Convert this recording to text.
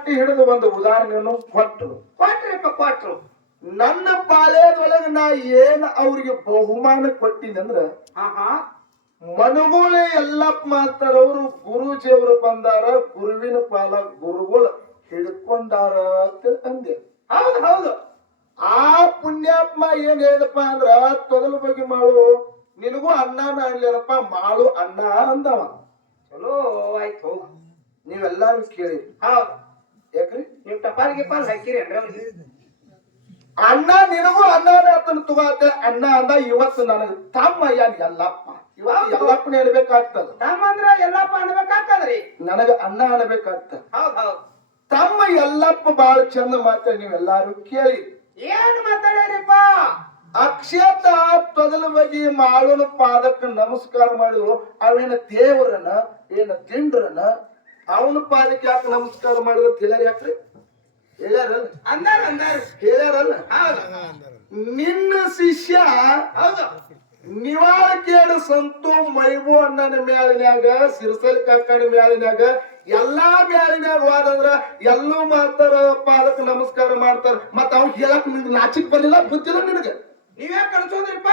ದಾಟಿ ಹಿಡಿದು ಒಂದು ಉದಾಹರಣೆಯನ್ನು ಕೊಟ್ರು. ನನ್ನ ಪಾಳ್ಯದೊಳಗ ನಾ ಏನ್ ಅವ್ರಿಗೆ ಬಹುಮಾನ ಕೊಟ್ಟಿನಂದ್ರ ಮನಗೋಳೆ ಎಲ್ಲಪ್ಪ ಮಾಸ್ತರವರು ಗುರುಜಿಯವರು ಬಂದಾರ, ಗುರುವಿನ ಪಾಲ ಗುರುಗಳು ಹಿಡ್ಕೊಂಡಾರ ಅಂತ ಅಂದೆ. ಹೌದು. ಆ ಪುಣ್ಯಾತ್ಮ ಏನ್ ಹೇಳಿದಪ್ಪ ಅಂದ್ರ ತೊದಲ ಬಗ್ಗೆ ಮಾಡು ನಿನಗೂ ಅಣ್ಣನ ಅನ್ಲೇನಪ್ಪ ಮಾಡು ಅಣ್ಣ ಅಂದವ. ಚಲೋ ಆಯ್ತು. ನೀವೆಲ್ಲಾರು ಕೇಳಿ. ಹೌದು. ಯಾಕ್ರಿ ನೀವ್ ಟಪಾಲ್ ಗಿಪಾಲ್ ಹಾಕಿರಿ ಅವ್ರಿಗೆ ಅಣ್ಣ ನಿನಗೂ ಅಣ್ಣನ ಆತನ ತಗೋತೆ ಅಣ್ಣ ಅಂದ. ಇವತ್ತು ನನಗೆ ತಮ್ಮ ಯಾನ್ ಎಲ್ಲಪ್ಪ, ಇವತ್ತು ಎಲ್ಲಪ್ಪನ ಹೇಳ್ಬೇಕಾಗ್ತದ. ತಮ್ಮ ಅಂದ್ರ ಎಲ್ಲಪ್ಪ ಅನ್ಬೇಕಾಗ್ತದ್ರಿ. ನನಗ ಅಣ್ಣ ಅನ್ಬೇಕಾಗ್ತದ. ಹೌದು. ತಮ್ಮ ಎಲ್ಲಪ್ಪ ಬಾಳ ಚಂದ ಮಾತಾಡಿ ನೀವೆಲ್ಲಾರು ಕೇಳಿ. ಏನ್ ಮಾತಾಡ್ಯಾರಿಪ್ಪ? ಅಕ್ಷತ ತೊದಲ ಬಗ್ಗೆ ಮಾಳನ ಪಾದಕ್ಕೆ ನಮಸ್ಕಾರ ಮಾಡಿದ್ರು. ಅವೇನ ದೇವರನ್ನ ಏನ ತಿಂಡ್ರನ ಅವನ ಪಾದಕ್ಕೆ ಯಾಕೆ ನಮಸ್ಕಾರ ಮಾಡಿದ್ರು ಹೇಳ್ಯಾರ? ಯಾಕ್ರಿ ಹೇಳ್ಯಾರಲ್ಲ? ಹೇಳ್ಯಾರಲ್ಲ? ನಿನ್ನ ಶಿಷ್ಯ ಹೌದು ನಿವಾಳಕೇಡು ಸಂತು ಮೈಬು ಅಣ್ಣನ ಮ್ಯಾಲಿನ್ಯಾಗ, ಸಿರ್ಸಲ್ ಕಾಕನ ಮ್ಯಾಲಿನ್ಯಾಗ, ಎಲ್ಲಾ ಮ್ಯಾಲಿನ್ಯಾಗ ಹೋದಂದ್ರ ಎಲ್ಲೂ ಮಾಡ್ತಾರ, ಪಾದಕ್ಕೆ ನಮಸ್ಕಾರ ಮಾಡ್ತಾರ. ಮತ್ತ ಅವ್ನ್ ಹೇಳಕ್ ನಿನ್ಗೆ ನಾಚಿಕ್ ಬರ್ಲಿಲ್ಲ, ಗೊತ್ತಿಲ್ಲ ನಿನಗೆ? ನೀವ್ಯಾಕೆ ಕಳ್ಸೋದ್ರಿಪ್ಪ?